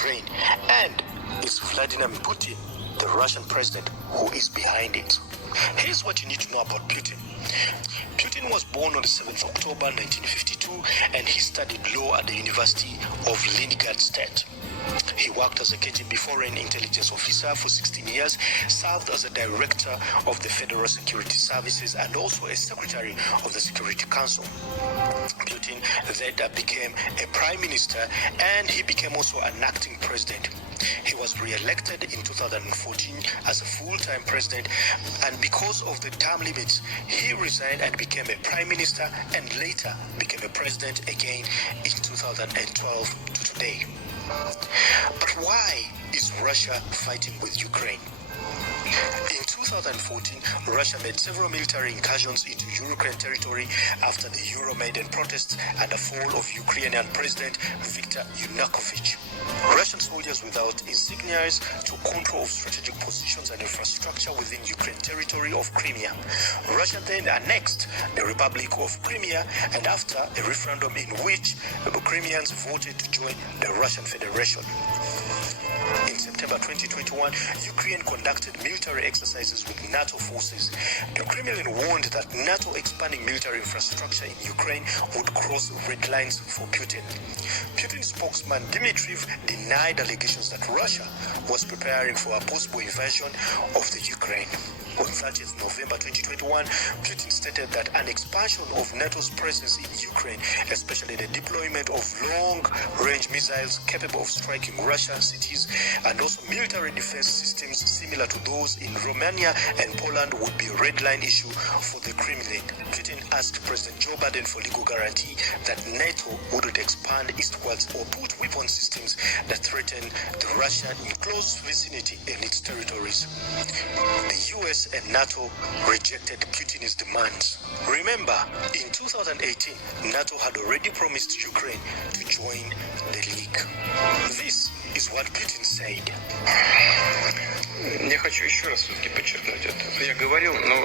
Ukraine, and it's Vladimir Putin, the Russian president, who is behind it. Here's what you need to know about Putin. Putin was born on the 7th of October 1952, and he studied law at the University of Leningrad State. He worked as a KGB foreign intelligence officer for 16 years, served as a director of the Federal Security Services and also a secretary of the Security Council. Putin then became a prime minister, and he became also an acting president. He was re-elected in 2014 as a full-time president, and because of the term limits, he resigned and became a prime minister and later became a president again in 2012 to today. But why is Russia fighting with Ukraine? In 2014, Russia made several military incursions into Ukrainian territory after the Euromaidan protests and the fall of Ukrainian President Viktor Yanukovych. Russian soldiers without insignias took control of strategic positions and infrastructure within Ukraine territory of Crimea. Russia then annexed the Republic of Crimea, and after a referendum in which the Crimeans voted to join the Russian Federation. In September 2021, Ukraine conducted military exercises with Nato forces. The Kremlin warned that NATO expanding military infrastructure in Ukraine would cross red lines for Putin. Putin's spokesman Dmitriev denied allegations that Russia was preparing for a possible invasion of the Ukraine. On 30th November 2021, Putin stated that an expansion of NATO's presence in Ukraine, especially the deployment of long-range missiles capable of striking Russian cities and also military defense systems similar to those in Romania and Poland, would be a red line issue for the Kremlin. Putin asked President Joe Biden for legal guarantee that NATO wouldn't expand eastwards or put weapon systems that threaten the Russia in close vicinity in its territories. The US and NATO rejected Putin's demands. Remember, in 2018, NATO had already promised Ukraine to join the league. This is what Putin said. Я хочу еще раз все-таки подчеркнуть это. Я говорил, но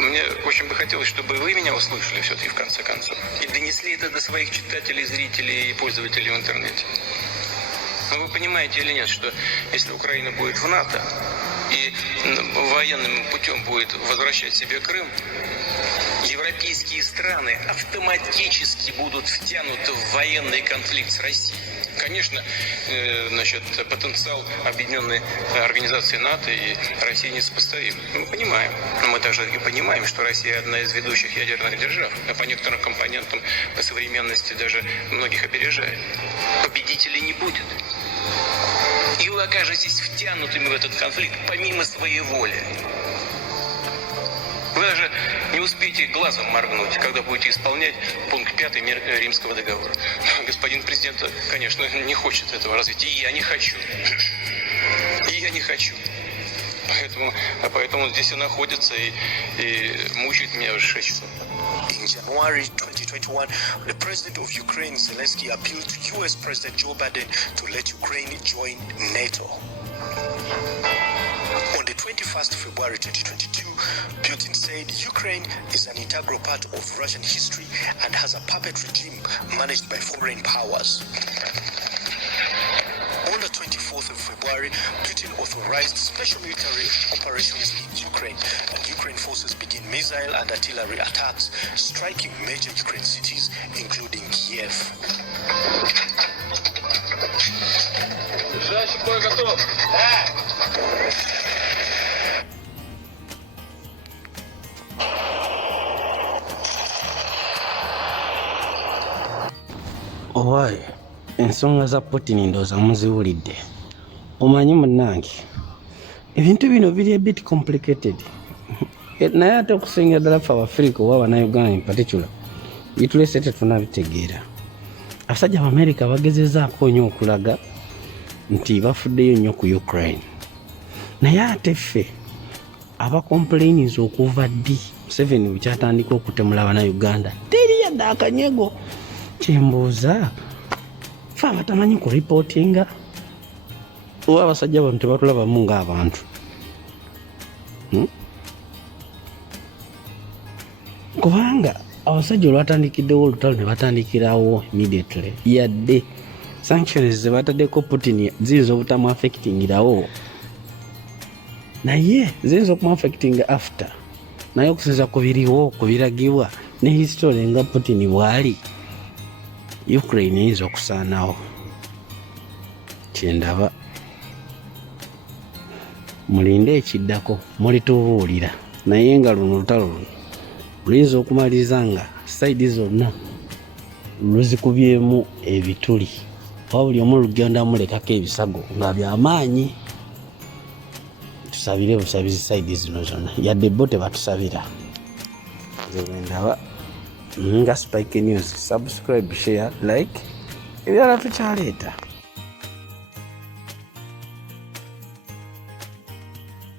мне очень бы хотелось, чтобы вы меня услышали все-таки в конце концов. И донесли это до своих читателей, зрителей и пользователей в интернете. Но вы понимаете или нет, что если Украина будет в НАТО и военным путем будет возвращать себе Крым, европейские страны автоматически будут втянуты в военный конфликт с Россией. Конечно, потенциал объединенной организации НАТО и России несопоставим. Мы понимаем. Но мы также и понимаем, что Россия одна из ведущих ядерных держав, а по некоторым компонентам по современности даже многих опережает. Победителей не будет. И вы окажетесь втянутыми в этот конфликт помимо своей воли. Вы даже не успеете глазом моргнуть, когда будете исполнять пункт 5 Римского договора. Господин президент, конечно, не хочет этого развития, и я не хочу. И я не хочу. Поэтому он здесь и находится, и мучает меня уже 6 часов. In January 2021, the president of Ukraine, Zelensky, appealed to US President Joe Biden to let Ukraine join NATO. On the 21st of February 2022, Putin said Ukraine is an integral part of Russian history and has a puppet regime managed by foreign powers. On the 24th of February, Putin authorized special military operations in Ukraine, and Ukraine forces begin missile and artillery attacks, striking major Ukraine cities, including Kiev. Owaayo ensonga za Putin ndowooza muziwulidde. Omanyi munnange ebintu bino biri a bit complicated, naye ate okusinga ddala ffe Abafirika oba Bannayuganda in particular bitulese tetunabitegeera. Abasajja Abamerica bagezezaako nnyo okulaga nti bafuddeyo nnyo ku Ukraine, naye ate ffe abakomplainings okuva ddi Museveni bwe kyatandika okutemula Bannayuganda teri yadde akanyego. Kyembuuza ffe abatamanyi ku reportinga oba abasajja bano tebatulabamu ng'abantu. Kubanga abasajja olwatandikiddewo olutalo ne batandikirawo immediately, yadde sanctions ze bataddeko Putin ziyinza obutamu affectingirawo, naye ziyinza okuma affecting after, naye okusinza ku biriwo ku biragibwa ne history nga Putin bwali, Ukraine eyinza okusaanawo. Kyendaba mulinde ekiddako mulitubuulira, naye nga luno olutalo luno luyinza okumaliriza nga saidi zonna luzikubyemu ebituli, oba buli omu lugenda mulekako ebisago nga byamaanyi. Tusabire busabizi saidi zino zonna, yadde bo tebatusabira. Nze bwendaba nga Spikenews, subscribe, share, like, ebirala tukyaleeta.